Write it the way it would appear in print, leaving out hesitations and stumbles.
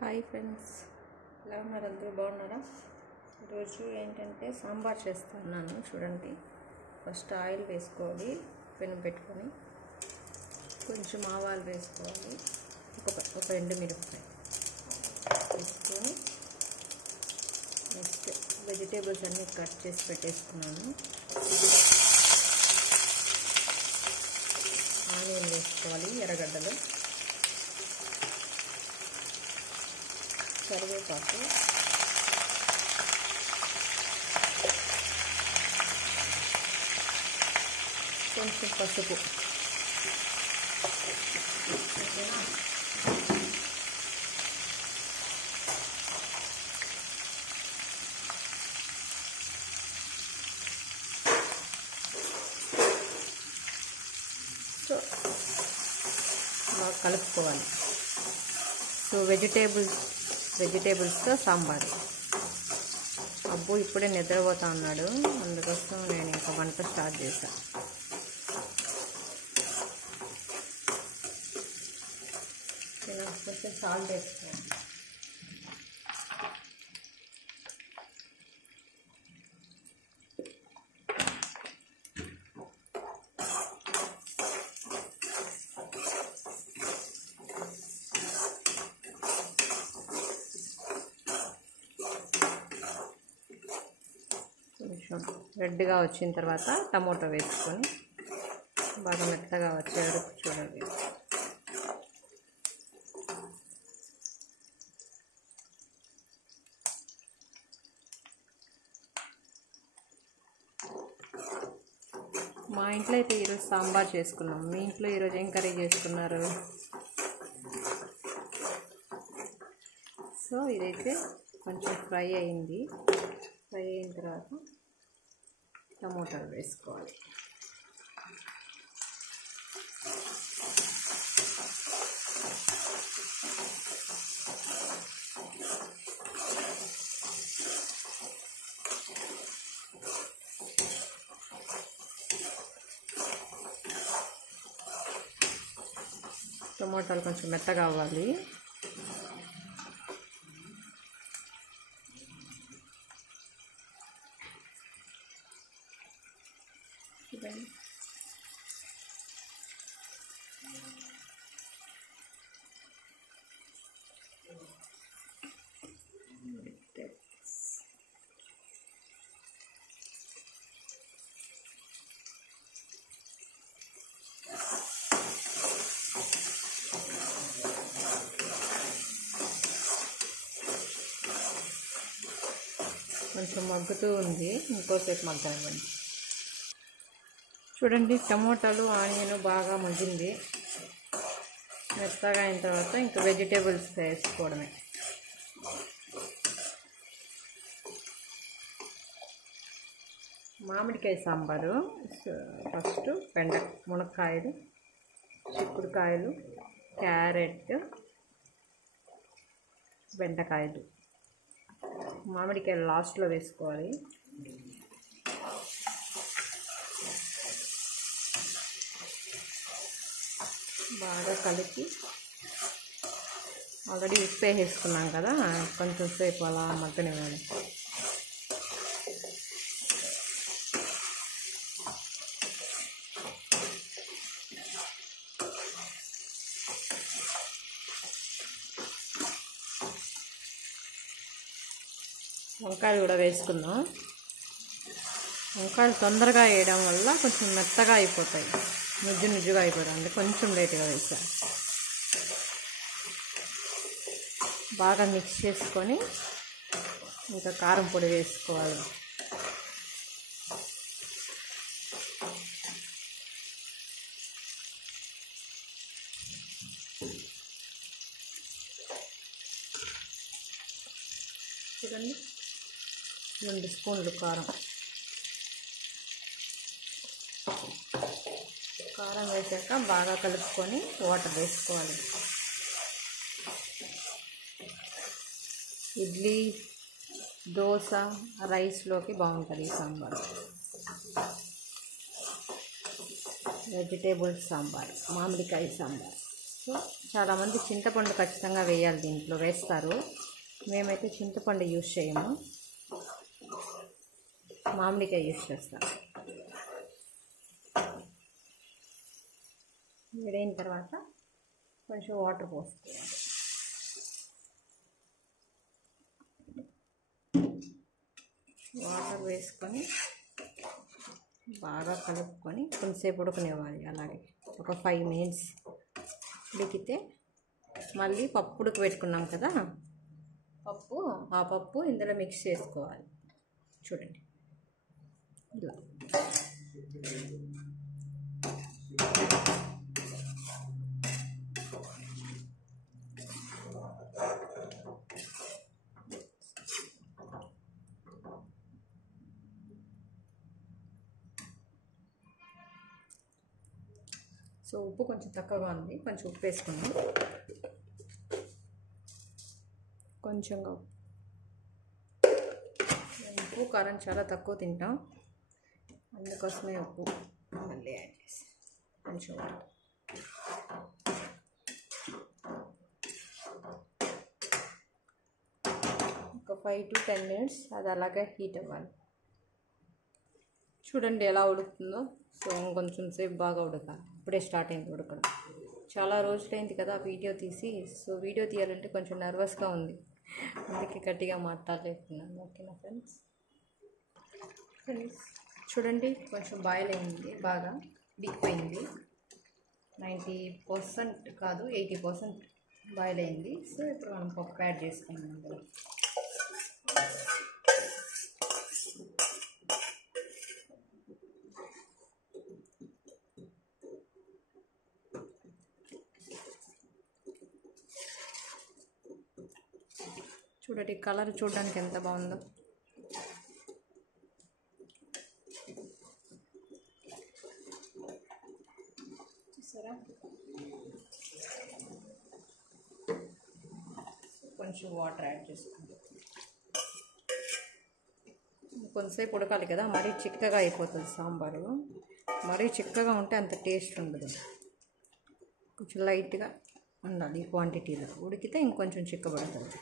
Hi friends, ఎలా ఉన్నారు? అందరూ బాగున్నారా? ఈరోజు ఏంటంటే సాంబార్ చేస్తున్నాను. చూడండి, ఫస్ట్ ఆయిల్ వేసుకోవాలి, పెనం పెట్టుకొని కొంచెం ఆవాలు వేసుకోవాలి, ఒక ఎండుమిరపకాయ వేసుకొని నెక్స్ట్ వెజిటేబుల్స్ అన్నీ కట్ చేసి పెట్టేసుకున్నాను. ఆనియన్ వేసుకోవాలి, ఎర్రగడ్డలు, కరివేపాకు, కొంచెం పసుపు, సో బాగా కలుపుకోవాలి. సో వెజిటేబుల్స్తో సాంబార్. అబ్బు ఇప్పుడే నిద్రపోతా ఉన్నాడు, అందుకోసం నేను ఇంకా వంట స్టార్ట్ చేశాను. కొంచెం సాల్ట్ వేసుకోవాలి. కొంచెం రెడ్గా వచ్చిన తర్వాత టమోటా వేసుకొని బాగా మెత్తగా వచ్చే వరకు చూడాలి. మా ఇంట్లో అయితే ఈరోజు సాంబార్ చేసుకున్నాం. మీ ఇంట్లో ఈరోజు ఏం కర్రీ చేసుకున్నారు? సో ఇదైతే కొంచెం ఫ్రై అయింది. ఫ్రై అయిన తర్వాత టమోటాలు వేసుకోవాలి. టమోటాలు కొంచెం మెత్తగా అవ్వాలి. కొంచెం మగ్గుతూ ఉంది, ఇంకోసేపు మగ్గనివ్వండి. చూడండి, టమోటాలు ఆనియన్ బాగా మగ్గింది. మెత్తగా అయిన తర్వాత ఇంకా వెజిటేబుల్స్ వేసుకోవడమే. మామిడికాయ సాంబారు. ఫస్ట్ మునక్కాయలు, చిక్కుడుకాయలు, క్యారెట్, బెండకాయలు, మామిడికాయలు లాస్ట్లో వేసుకోవాలి. బాగా కలిపి ఆల్రెడీ ఉప్పు వేసుకున్నాం కదా, కొంచెం సేపు అలా మగ్గనివ్వాలి. వంకాయలు కూడా వేసుకుందాం. వంకాయలు తొందరగా వేయడం వల్ల కొంచెం మెత్తగా అయిపోతాయి, నుజ్జుగా అయిపోతాయి. అంటే కొంచెం లేట్గా వేసాను. బాగా మిక్స్ చేసుకొని ఇంకా కారం పొడి వేసుకోవాలి. చూడండి, 2 స్పూన్లు కారం వేసాక బాగా కలుపుకొని వాటర్ వేసుకోవాలి. ఇడ్లీ, దోశ, రైస్లోకి బాగుంటుంది ఈ సాంబార్. వెజిటేబుల్ సాంబార్, మామిడికాయ సాంబార్. సో చాలామంది చింతపండు ఖచ్చితంగా వేయాలి, దీంట్లో వేస్తారు. మేమైతే చింతపండు యూజ్ చేయము, మామిడికాయ యూజ్ చేస్తాం. వేడైన తర్వాత కొంచెం వాటర్ పోసుకోవాలి. వాటర్ వేసుకొని బాగా కలుపుకొని కొంతసేపు ఉడకనివ్వాలి. అలాగే ఒక 5 minutes ఉడికితే మళ్ళీ పప్పు ఉడకబెట్టుకున్నాం కదా, ఆ పప్పు ఇందులో మిక్స్ చేసుకోవాలి. చూడండి ఇలా. సో ఉప్పు కొంచెం తక్కువగా ఉంది, కొంచెం ఉప్పు వేసుకున్నాం. కొంచెంగా ఉప్పు కారం చాలా తక్కువ తింటాం, అందుకోసమే ఉప్పు మళ్ళీ యాడ్ చేసి కొంచెం ఒక 5 to 10 minutes అది అలాగే హీట్ అవ్వాలి. చూడండి ఎలా ఉడుకుతుందో. సో కొంచెం సేపు బాగా ఉడకాలి. ఇప్పుడే స్టార్ట్ అయింది ఉడకడం. చాలా రోజులైంది కదా వీడియో తీసి. సో వీడియో తీయాలంటే కొంచెం నర్వస్గా ఉంది, అందుకే గట్టిగా మాట్లాడలేకున్నాను. ఓకేనా ఫ్రెండ్స్? చూడండి కొంచెం బాయిల్ అయింది, బాగా ఉడికిపోయింది. 90% కాదు 80% బాయిల్ అయింది. సో ఇప్పుడు మనం పప్పు యాడ్ చేసుకున్నాం అందులో. చూడండి కలర్ చూడడానికి ఎంత బాగుందో. చూసారా? కొంచెం వాటర్ యాడ్ చేసుకోండి. కొంతసేపు ఉడకాలి కదా, మరీ చిక్కగా అయిపోతుంది సాంబారు. మరీ చిక్కగా ఉంటే అంత టేస్ట్ ఉండదు. కొంచెం లైట్గా ఉండాలి ఈ క్వాంటిటీలో. ఉడికితే ఇంకొంచెం చిక్కబడుతుంది.